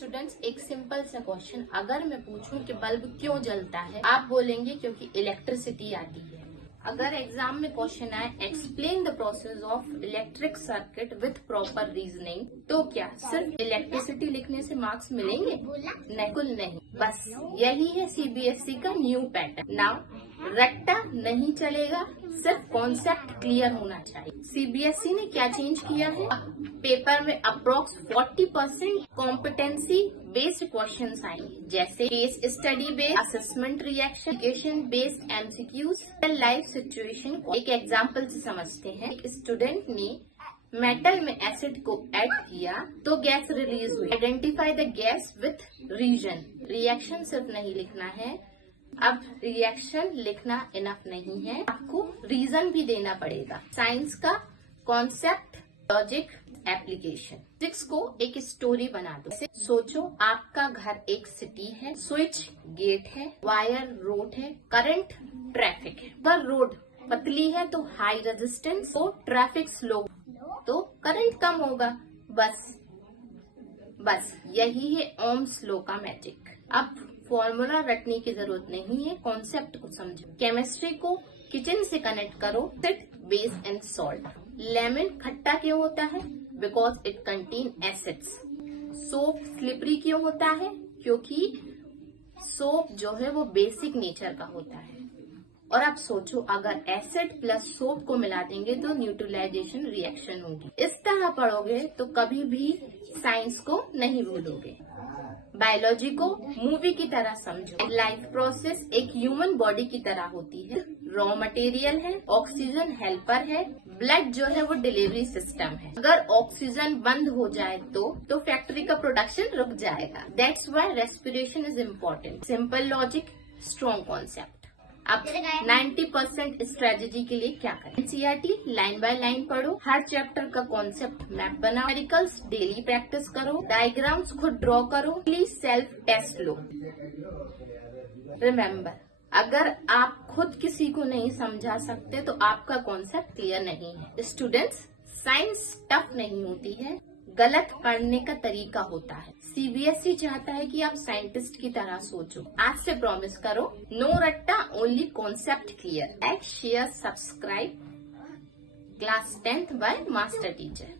Students, एक simple सा question, अगर मैं पूछूं कि बल्ब क्यों जलता है, आप बोलेंगे क्योंकि इलेक्ट्रिसिटी आती है। अगर एग्जाम में क्वेश्चन आए explain the process of electric circuit with proper reasoning, तो क्या सिर्फ इलेक्ट्रिसिटी लिखने से मार्क्स मिलेंगे? बिल्कुल नहीं। बस यही है सीबीएसई का न्यू पैटर्न। नाउ रट्टा नहीं चलेगा, सिर्फ कॉन्सेप्ट क्लियर होना चाहिए। सीबीएसई ने क्या चेंज किया है, पेपर में अप्रोक्स 40% कॉम्पिटेंसी बेस्ड क्वेश्चंस आएंगे, जैसे case study based, assessment reaction based MCQs, life situation. एक एग्जांपल से समझते हैं। एक स्टूडेंट ने मेटल में एसिड को ऐड किया तो गैस रिलीज हुई। Identify the gas with reason. Reaction सिर्फ नहीं लिखना है, अब रिएक्शन लिखना इनफ नहीं है, आपको रीजन भी देना पड़ेगा। साइंस का कॉन्सेप्ट, लॉजिक, एप्लीकेशन। फिजिक्स को एक स्टोरी बना दो। सोचो आपका घर एक सिटी है, स्विच गेट है, वायर रोड है, करंट ट्रैफिक है। अगर रोड पतली है तो हाई रेजिस्टेंस, तो ट्रैफिक स्लो तो करंट कम होगा। बस यही है ओम्स लॉ का मैजिक। अब फॉर्मूला रटने की जरूरत नहीं है, कॉन्सेप्ट को समझो। केमिस्ट्री को किचन से कनेक्ट करो, acid, base and salt. Lemon खट्टा क्यों होता है? Because it contain acids. Soap slippery क्यों होता है? क्योंकि सोप जो है वो बेसिक नेचर का होता है। और आप सोचो, अगर एसिड प्लस सोप को मिला देंगे तो न्यूट्रलाइजेशन रिएक्शन होगी। इस तरह पढ़ोगे तो कभी भी साइंस को नहीं भूलोगे। बायोलॉजी को मूवी की तरह समझो। लाइफ प्रोसेस एक ह्यूमन बॉडी की तरह होती है। रॉ मटेरियल है, ऑक्सीजन हेल्पर है, ब्लड जो है वो डिलीवरी सिस्टम है। अगर ऑक्सीजन बंद हो जाए तो फैक्ट्री का प्रोडक्शन रुक जाएगा। That's why respiration is important. Simple logic, strong concept. अब 90% स्ट्रेटेजी के लिए क्या करें? एनसीईआरटी लाइन बाय लाइन पढ़ो, हर चैप्टर का कॉन्सेप्ट मैप बनाओ, न्यूमेरिकल्स डेली प्रैक्टिस करो, डायग्राम्स खुद ड्रॉ करो, प्लीज सेल्फ टेस्ट लो। रिमेम्बर, अगर आप खुद किसी को नहीं समझा सकते तो आपका कॉन्सेप्ट क्लियर नहीं है। स्टूडेंट्स, साइंस टफ नहीं होती है, गलत पढ़ने का तरीका होता है। सीबीएसई चाहता है कि आप साइंटिस्ट की तरह सोचो। आज से प्रॉमिस करो, नो रट्टा, only concept clear. Like, share, subscribe. Class 10th by master teacher.